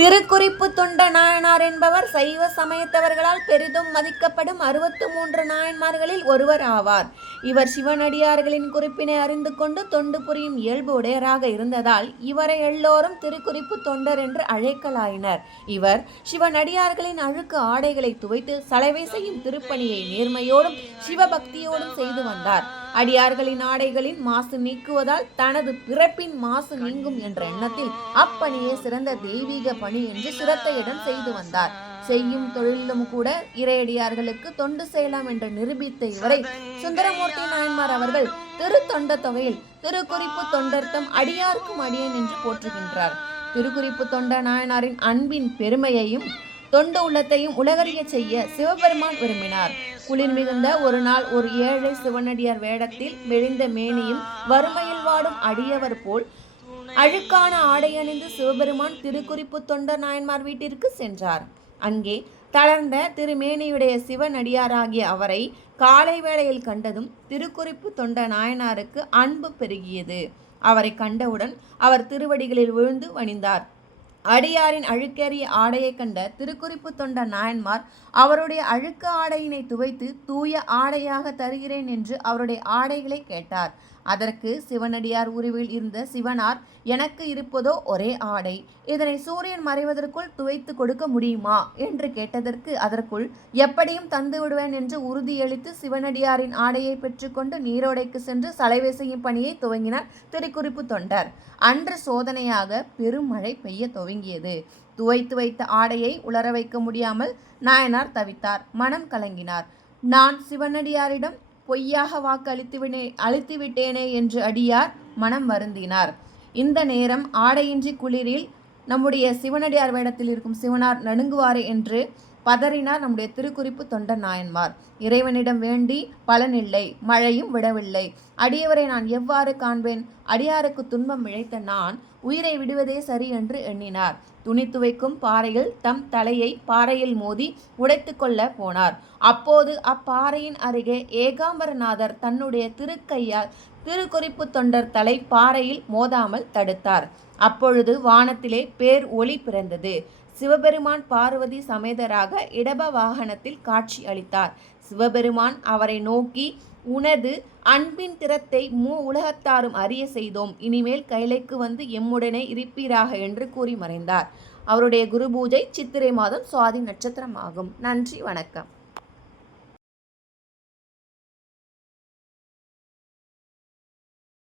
திருக்குறிப்பு தொண்ட நாயனார் என்பவர் சைவ சமயத்தவர்களால் பெரிதும் மதிக்கப்படும் 63 நாயன்மார்களில் ஒருவர் ஆவார். இவர் சிவனடியார்களின் குறிப்பினை அறிந்து கொண்டு தொண்டு புரியும் இயல்பு உடையராக இருந்ததால் இவரை எல்லோரும் திருக்குறிப்பு தொண்டர் என்று அழைக்கலாயினர். இவர் சிவனடியார்களின் அழுக்கு ஆடைகளை துவைத்து சலவை செய்யும் திருப்பணியை நேர்மையோடும் சிவபக்தியோடும் செய்து வந்தார். அடியார்களின் ஆடைகளின் மாசு நீக்குவதால் தனது பிறப்பின் மாசு நீங்கும் என்ற எண்ணத்தில் அப்பணியே சிறந்த தெய்வீக பணி என்று சிரத்தையுடன் செய்து வந்தார். செய்யும் தொழிலும் கூட இறையடியார்களுக்கு தொண்டு செய்யலாம் என்று நிரூபித்த இவரை சுந்தரமூர்த்தி நாயன்மார் அவர்கள் திருத்தொண்ட தொகையில் திருக்குறிப்பு தொண்டர்த்தம் அடியார்க்கும் அடியேன் என்று போற்றுகின்றார். திருக்குறிப்பு தொண்ட நாயனாரின் அன்பின் பெருமையையும் தொண்டு உள்ளத்தையும் உலகறிய செய்ய சிவபெருமான் விரும்பினார். குளிர் மிகுந்த ஒரு நாள் ஒரு ஏழை சிவனடியார் வேடத்தில் மெலிந்த மேனியும் வறுமையில் வாடும் அடியவர் போல் அழுக்கான ஆடை அணிந்து சிவபெருமான் திருக்குறிப்பு தொண்டர் நாயன்மார் வீட்டிற்கு சென்றார். அங்கே தளர்ந்த திருமேனியுடைய சிவனடியாராகிய அவரை காலை வேளையில் கண்டதும் திருக்குறிப்பு தொண்ட நாயனாருக்கு அன்பு பெருகியது. அவரை கண்டவுடன் அவர் திருவடிகளில் விழுந்து வணிந்தார். அடியாரின் அழுக்கேறிய ஆடையை கண்ட திருக்குறிப்பு தொண்ட நாயன்மார் அவருடைய அழுக்கு ஆடையினை துவைத்து தூய ஆடையாக தருகிறேன் என்று அவருடைய ஆடைகளை கேட்டார். அதற்கு சிவனடியார் உருவில் இருந்த சிவனார், எனக்கு இருப்பதோ ஒரே ஆடை, இதனை சூரியன் மறைவதற்குள் துவைத்து கொடுக்க முடியுமா என்று கேட்டதற்கு அதற்குள் எப்படியும் தந்து விடுவேன் என்று உறுதியளித்து சிவனடியாரின் ஆடையை பெற்றுக்கொண்டு நீரோடைக்கு சென்று சலவை செய்யும் பணியை துவங்கினார் திருக்குறிப்பு தொண்டர். அன்று சோதனையாக பெருமழை பெய்ய துவங்கியது. துவைத்து வைத்த ஆடையை உலர வைக்க முடியாமல் நாயனார் தவித்தார், மனம் கலங்கினார். நான் சிவனடியாரிடம் பொய்யாக வாக்கு அளித்துவிட்டேனே என்று அடியார் மனம் வருந்தினார். இந்த நேரம் ஆடையின்றி குளிரில் நம்முடைய சிவனடியார் வேடத்தில் இருக்கும் சிவனார் நடுங்குவாரே என்று பதறினார் நம்முடைய திருக்குறிப்பு தொண்ட நாயன்மார். இறைவனிடம் வேண்டி பலனில்லை, மழையும் விடவில்லை. அடியவரை நான் எவ்வாறு காண்பேன்? அடியாருக்கு துன்பம் இழைத்த நான் உயிரை விடுவதே சரி என்று எண்ணினார். துணி துவைக்கும் பாறையில் தம் தலையை பாறையில் மோதி உடைத்து கொள்ள போனார். அப்போது அப்பாறையின் அருகே ஏகாம்பரநாதர் தன்னுடைய திருக்கையால் திருக்குறிப்பு தொண்டர் தலை பாறையில் மோதாமல் தடுத்தார். அப்பொழுது வானத்திலே பேர் ஒளி பிறந்தது. சிவபெருமான் பார்வதி சமேதராக இடப வாகனத்தில் காட்சி அளித்தார். சிவபெருமான் அவரை நோக்கி, உனது அன்பின் திறத்தை உலகத்தாரும் அறிய செய்தோம், இனிமேல் கைலைக்கு வந்து எம்முடனே இருப்பீராக என்று கூறி மறைந்தார். அவருடைய குரு பூஜை சித்திரை மாதம் சுவாதி நட்சத்திரம் ஆகும். நன்றி, வணக்கம்.